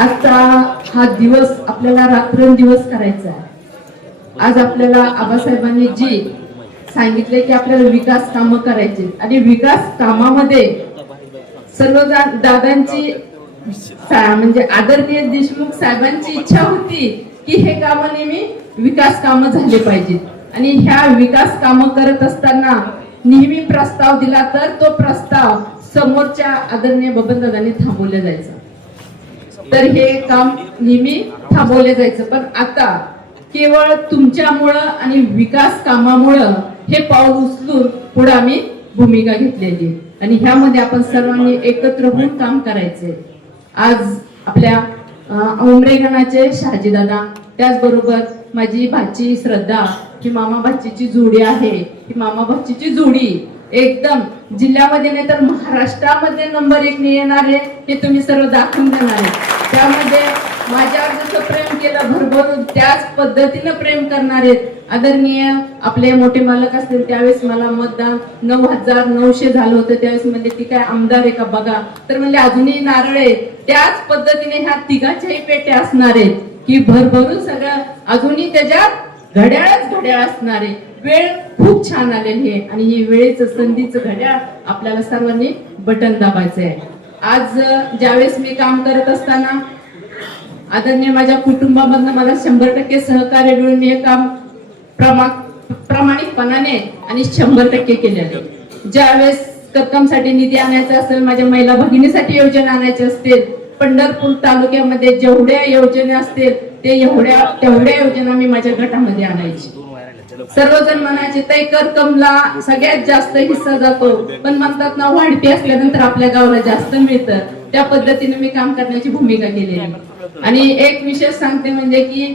आजचा हा दिवस आपल्याला रात्रंदिवस करायचा आहे। आज आपल्याला आबासाहेबांनी जी सांगितले की आपल्याला विकास कामं करायचे आणि विकास कामामध्ये सर्व दादांची म्हणजे आदरणीय देशमुख साहेबांची इच्छा होती की हे काम नेहमी विकास कामं झाले पाहिजेत आणि ह्या विकास कामं करत असताना नेहमी प्रस्ताव दिला तर तो प्रस्ताव समोरच्या आदरणीय बबनदादांनी थांबवले जायचं, तर हे काम नेहमी थांबवले जायचं। पण आता केवळ तुमच्यामुळं आणि विकास कामामुळं हे पाऊल उचलून पुढे आम्ही भूमिका घेतलेली आणि ह्यामध्ये आपण सर्वांनी एकत्र होऊन काम करायचे। आज आपल्या उमरेगणाचे शहाजी दादा, त्याचबरोबर माझी भाची श्रद्धा, ही मामा भाचीची जोडी आहे, ही मामा भाचीची जोडी एकदम जिल्ह्यामध्ये नाही तर महाराष्ट्रामध्ये नंबर 1 ने येणार आहे, हे तुम्ही सर्व दाखवून देणार आहे। त्यामध्ये माझ्यावर जसं प्रेम केलं भरभरून त्याच पद्धतीने प्रेम करणार आहेत। आदरणीय आपले मोठे मालक असतील त्यावेळेस मला मतदान 9,900 झालं होतं, त्यावेळेस म्हणजे ती काय आमदार आहे का बघा, तर म्हणजे अजूनही नारळ आहे। त्याच पद्धतीने ह्या तिघाच्याही पेट्या असणार आहेत की भरभरून सगळं अजूनही त्याच्यात घड्याळ असणार आहे। वेळ खूप छान आलेली आहे आणि ही वेळेचं संधीचं घड्याळ आपल्याला सर्वांनी बटन दाबायचं आहे। आज ज्यावेळेस मी काम करत असताना आदरणीय माझ्या कुटुंबामधनं मला 100% सहकार्य मिळून मी हे काम प्रामाणिकपणाने आणि 100% केलेले। ज्यावेळेस कक्कमसाठी निधी आणायचा असेल, माझ्या महिला भगिनीसाठी योजना आणायची असतील, पंढरपूर तालुक्यामध्ये जेवढ्या योजना असतील तेवढ्या योजना मी माझ्या गटामध्ये आणायची। सर्वजण म्हणायचे ताई करकमला सगळ्यात जास्त हिस्सा जातो, पण म्हणतात ना वाढपी असल्यानंतर आपल्या गावाला जास्त मिळतं, त्या पद्धतीने मी काम करण्याची भूमिका केली आहे। आणि एक विशेष सांगते म्हणजे की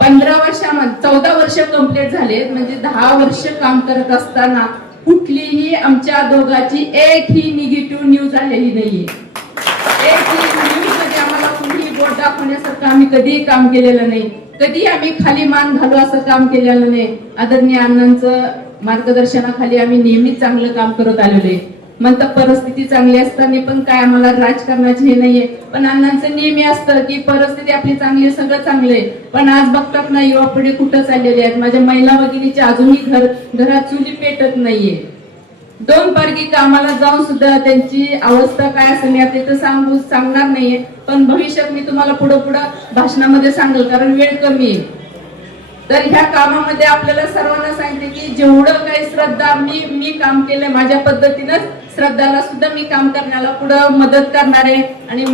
14 वर्ष कंप्लीट झाले, म्हणजे 10 वर्ष काम करत असताना कुठलीही आमच्या दोघांची एक ही निगेटिव्ह न्यूज आलेली नाहीये। एक ही न्यूज मध्ये आम्हाला कुठलीही बोट दाखवण्यासारखं आम्ही कधीही काम केलेलं नाही, कधी आम्ही खाली मान घालू असं काम केलेलं नाही। आदरणीय अण्णांचं मार्गदर्शनाखाली आम्ही नेहमीच चांगलं काम करत आलेलो आहे। म्हणतात परिस्थिती चांगली असताना पण काय आम्हाला राजकारणाचे हे नाहीये, पण अण्णांचं नेहमी असतं की परिस्थिती आपली चांगली आहे, सगळं चांगलंय, पण आज बघतात ना युवा पिढी कुठं चाललेली आहेत। माझ्या महिला भगिनीची अजूनही घरात चुली पेटत नाहीये। 2 पारगी कामाला जाऊन सुद्धा त्यांची अवस्था काय असेल यात ते सांगणार नाहीये, पण भविष्यात मी तुम्हाला पुढे भाषणामध्ये सांगेल, कारण वेळ कमी आहे। तर ह्या कामामध्ये आपल्याला सर्वांना सांगते की जेवढं काही श्रद्धा मी काम केलंय माझ्या पद्धतीनं श्रद्धाला सुद्धा मी काम करण्याला पुढे मदत करणार आहे आणि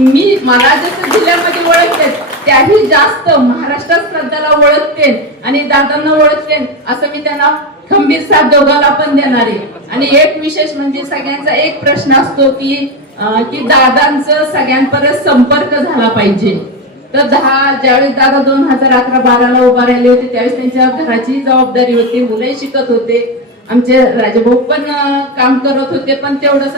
मला जसं जिल्ह्यामध्ये ओळखते त्याही जास्त महाराष्ट्रात श्रद्धाला ओळखते आणि दादांना ओळखते, असं मी त्यांना खंबीर साथ दोघाला पण देणार आहे। आणि एक विशेष म्हणजे सगळ्यांचा एक प्रश्न असतो की दादांचं सगळ्यांपर्यंत संपर्क झाला पाहिजे। तर ज्यावेळेस दादा 2011-12ला उभा राहिले होते त्यावेळेस त्यांच्या घराची जबाबदारी होती, मुलंही शिकत होते, आमचे राजेभाऊ पण काम करत होते, पण तेवढं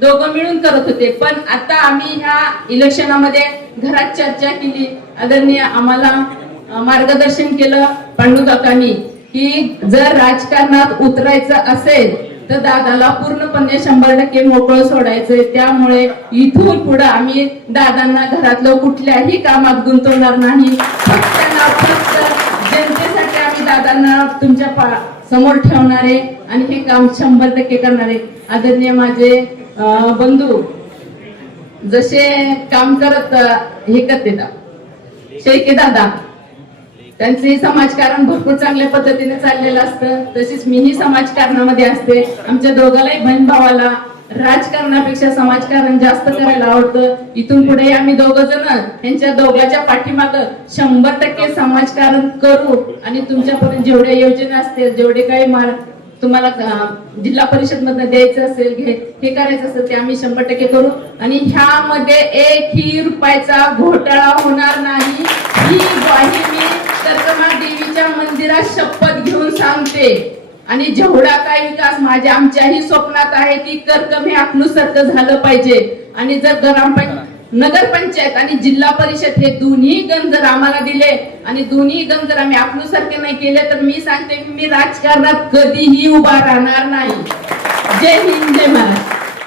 दोघं मिळून करत होते। पण आता आम्ही ह्या इलेक्शनामध्ये घरात चर्चा केली, आदरणीय आम्हाला मार्गदर्शन केलं पांडू काकांनी की जर राजकारणात उतरायचं असेल तर दादाला पूर्णपणे 100% मोकळं सोडायचंय। त्यामुळे इथून पुढे आम्ही दादांना घरातलं कुठल्याही कामात गुंतवणार नाही, फक्त जनतेसाठी आम्ही दादांना तुमच्या समोर ठेवणार आहे आणि हे काम 100% करणार आहे। आदरणीय माझे बंधू जसे काम करत हे करते शेळके दादा, त्यांचे समाजकारण भरपूर चांगल्या पद्धतीने चाललेलं असतं, तसेच मीही समाजकारणामध्ये असते। आमच्या दोघांनाही बहीण भावाला राजकारणापेक्षा समाजकारण जास्त करायला आवडतं। इथून पुढे आम्ही दोघं जण यांच्या दोघांच्या पाठीमागं 100% समाजकारण करू आणि तुमच्यापर्यंत जेवढ्या योजना असतील, जेवढे काही तुम्हाला जिल्हा परिषद मधनं द्यायचं असेल, हे करायचं असेल ते आम्ही 100% करू आणि ह्यामध्ये एकही रुपयाचा घोटाळा होणार नाही, ही ग्वाही मी करकमा देवीच्या मंदिरात शपथ घेऊन सांगते। आणि जेवढा काय विकास आमच्याही स्वप्नात आहे की करकम हे आपल्यासारखं झालं पाहिजे आणि जर नगरपंचायत आणि जिल्हा परिषद हे दोन्ही गण जर आम्हाला दिले आणि दोन्ही गण जर आम्ही आपल्यासारखे नाही केले तर मी सांगते की मी राजकारणात कधीही उभा राहणार नाही। जय हिंद, जय महाराष्ट्र।